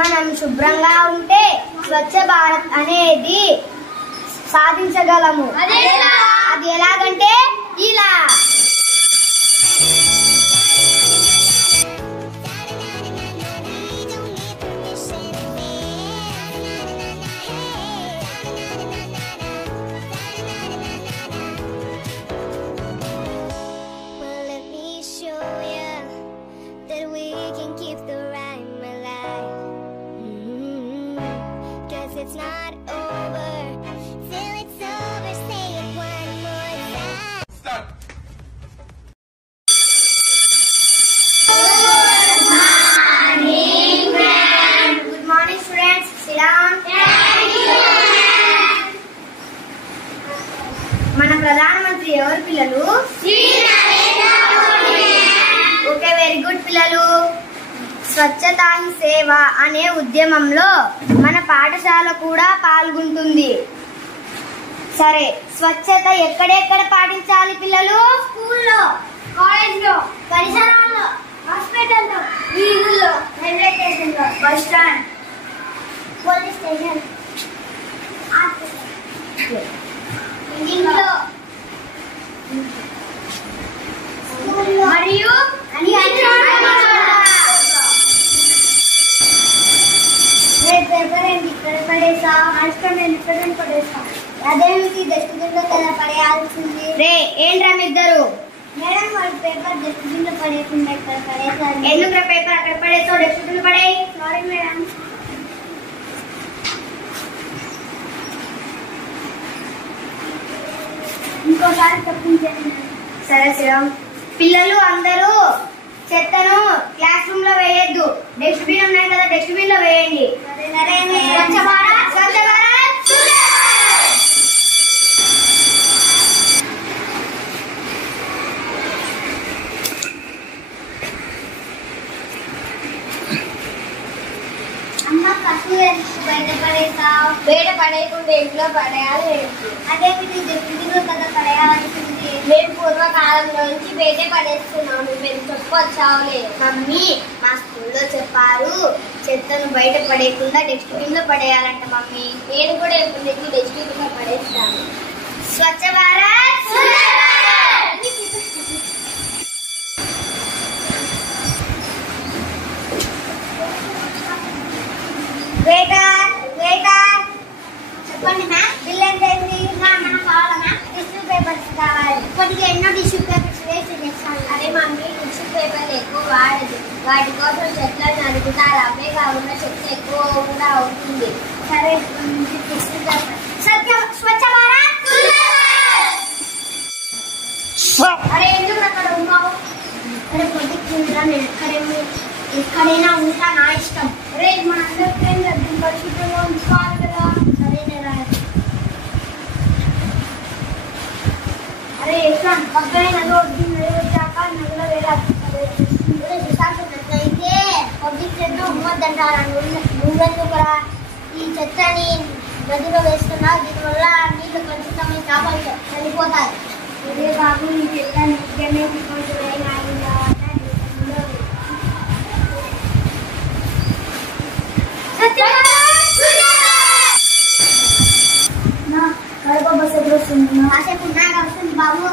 మనం శుభ్రంగా ఉంటే స్వచ్ఛ భారత్ అనేది సాధించగలము. అది ఎలాగంటే ఇలా. It's not over till it's over. Say it one more time. Stop. Good morning, students. Sit down. Thank you. మన ప్రధానమంత్రి ఎవరు పిల్లలు? ఓకే, వెరీ గుడ్ పిల్లలు. స్వచ్ఛతా హీ సేవ అనే ఉద్యమంలో మన పాఠశాల కూడా పాల్గొంటుంది. సరే, స్వచ్ఛత ఎక్కడెక్కడ పాటించాలి పిల్లలు? స్కూల్లో, కాలేజ్లో, పరిసరాల్లో, హాస్పిటల్లో, వీధుల్లో, రైల్వే స్టేషన్లో, బస్ స్టాండ్, పోలీస్ స్టేషన్, ఇంట్లో, మరియు పేపర్ ఏంటి ఇక్కడ పడేసా, నష్టం నేను ఇక్కడ పడేసా, అదేమిటి డస్ట్బిన్ లో కదా పడేయాల్సింది. రే ఏంట్రా మీ ఇద్దరు? మేడం వాళ్ళు పేపర్ డస్ట్బిన్ లో పడేయకుండా ఇక్కడ పడేసారు. ఎందుకు పేపర్ అక్కడ పడేసావు? డస్ట్బిన్ పడేయి. Sorry madam. ఇంకోసారి తప్పించండి. సరే శ్రీరామ్, పిల్లలు అందరూ చెత్తను క్లాస్ రూమ్ లో వేయద్దు. డస్ట్బిన్ ఉన్నాయి కదా, డస్ట్బిన్ లో వేయండి. స్వచ్ఛ భారత్, స్వచ్ఛ భారత్, సుందర భారత్. అమ్మ కసు బయట పడేసావు. బయట పడేయకుండా ఇంట్లో పడేయాలి. అదేమిటి డస్ట్బిన్ లో కదా పడేయాల్సింది. మేము పూర్వకాలంలో నుంచి బయటే పడేస్తున్నాము. మేము చెప్పొచ్చావులే. మమ్మీ, మా స్కూల్లో చెప్పారు చెత్తను బయట పడేయకుండా డస్ట్బిన్ లో పడేయాలంట మమ్మీ. నేను కూడా ఎప్పుడు నుంచి డస్ట్బిన్ లో పడేస్తాను. స్వచ్ఛ భారత్, సుందర భారత్. వెయిటర్, వెయిటర్, చెప్పండి మ్యామ్, బిల్ ఎంత అయింది? మనం కావాలా మ్యామ్? టిష్యూ పేపర్స్ కావాలి. ఇప్పటికి ఎన్నో టిష్యూ పేపర్స్ వేస్ట్ చేస్తాను. అరే మమ్మీ, టిష్యూ పేపర్ ఎక్కువ వాడదు. వాటి కోసం చెట్లను నరుకుతారు. అవే కాకుండా చెత్త ఎక్కువ కూడా అవుతుంది. సరే, టిష్యూ పేపర్. స్వచ్ఛ భారత్, సుందర భారత్. అరే ఎందుకు అక్కడ ఉన్నావు? అరే పొద్దుగా నేను ఎక్కడైనా ఉంటా, నా ఇష్టం. రే మన అందరికీ పరిశుభ్రంగా ఉంచుకోవాలి కదా. సరేనేరా. అరే ఎట్లా పక్కనే నది వచ్చాక నదిలో వేయాలి. చూసాల్సినట్లయితే పబ్లిక్ చెట్లు ఉమ్మద్దంటారా? నువ్వెందుకురా ఈ చెత్తని నదిలో వేస్తున్నావు? దీనివల్ల నీళ్లు కలుషితమై చేపలు చనిపోతాయి. అదే బాబు, నీ చెత్తని ముఖ్యమే కడప బస్ ఎప్పుడు వస్తుంది? కాసేపు ఉన్నాక వస్తుంది బాబు.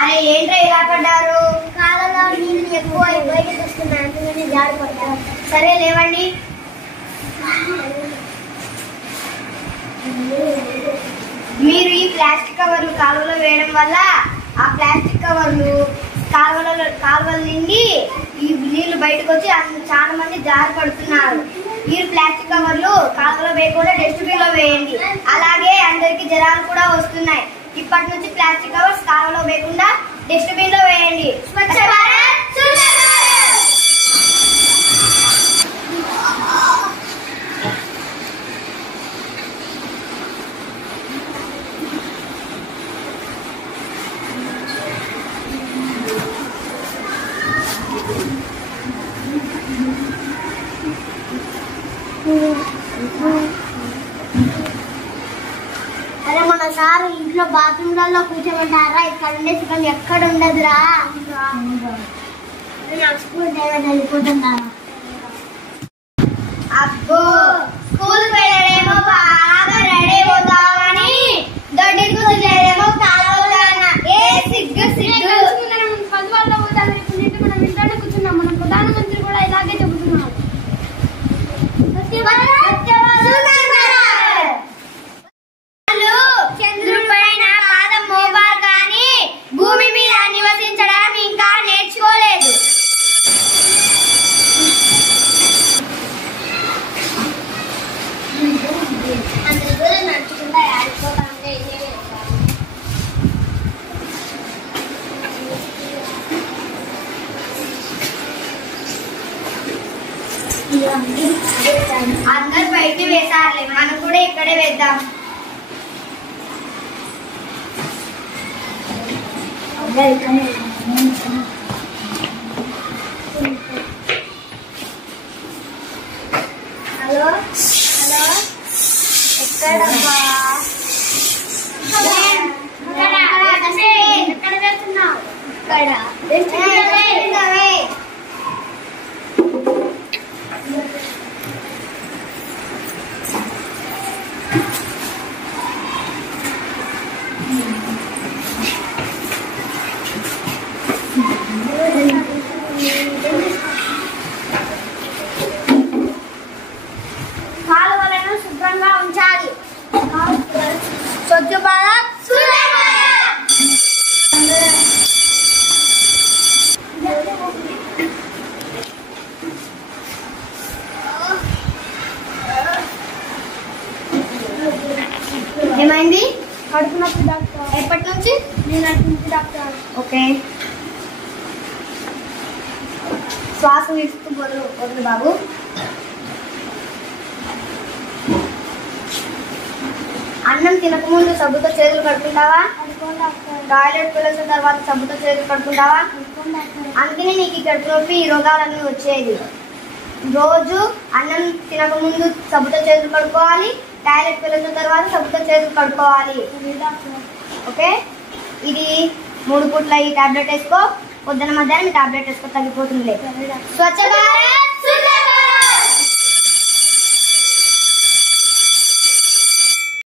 అరే ఏంట్రా ఇలా పడ్డారు? కాలంలో నీళ్ళు ఎక్కువ బయటకు వస్తున్నాయి, అందుకని జారిపడ్డారు. సరే లేవండి. మీరు ఈ ప్లాస్టిక్ కవర్లు కాలువలో వేయడం వల్ల ఆ ప్లాస్టిక్ కవర్లు కాలువల నుండి ఈ నీళ్లు బయటకు వచ్చి చాలా మంది జారి పడుతున్నారు. మీరు ప్లాస్టిక్ కవర్లు కాలువలో వేయకుండా డస్ట్బిన్ లో వేయండి. అలాగే అందరికి జ్వరాలు కూడా వస్తున్నాయి. ఇప్పటి నుంచి ప్లాస్టిక్ కవర్స్ కాలువలో వేయకుండా డస్ట్బిన్ లో వేయండి. స్వచ్ఛ భారత్, సుందర భారత్. అరే మన సార్ ఇంట్లో బాత్రూమ్లలో కూర్చోమంటారా? ఇక్కడ ఉండే చికెన్ ఎక్కడ ఉండదురా. నాకు స్కూల్ డ్రైవర్ వెళ్ళిపోతున్నాను. అబ్బో స్కూల్ వెళ్ళడేమో బాగా రెడీ అవుతామని దొడ్డి కూర్చునేదేమో కాలవుతానా. ఏ సిగ్గు సిగ్గు. మనం పదవాళ్ళలో పోతాను. ఇప్పుడు మనం ఇంట్లోనే కూర్చున్నాం. మన ప్రధానమంత్రి కూడా ఇలాగే చెబుతున్నాడు. చంద్రుడి పైన పాదం మోపారు కానీ భూమి మీద నివసించడం ఇంకా నేర్చుకోలేదు. అంత దూరం నడుచుకుంటా ఆడిపోతాంటే అందరు బయటికి వేసారులే, మనం కూడా ఇక్కడే వేద్దాం. హలో హలో ఎక్కడమ్మా? ఎక్కడ వెళ్తున్నావు? కాలువలను శుభ్రంగా ఉంచాలి. స్వచ్ఛ భారత్ సుందర భారత్. ఏమైంది? కడుపు నొప్పి డాక్టర్. ఎప్పటి నుంచి? నేను అటు డాక్టర్. ఓకే, శ్వాస తీస్తూ వదులు బాబు. అన్నం తినకముందు సబ్బుతో చేతులు కడుకుంటావా? టాయిలెట్ వెళ్ళిన తర్వాత సబ్బుతో చేతులు కడుకుంటావా? అందుకనే నీకు ఈ కడుపు నొప్పి, ఈ రోగాలన్నీ వచ్చేది. రోజు అన్నం తినకముందు సబ్బుతో చేతులు కడుక్కోవాలి, టాయిలెట్ వెళ్ళిన తర్వాత సబ్బుతో చేతులు కడుక్కోవాలి. ఓకే, ఇది 3 పూట్ల ఈ టాబ్లెట్ వేసుకో. పొద్దున మధ్యాహ్నం ఈ టాబ్లెట్ వేసుకో, తగ్గిపోతుంది. స్వచ్ఛ భారత్.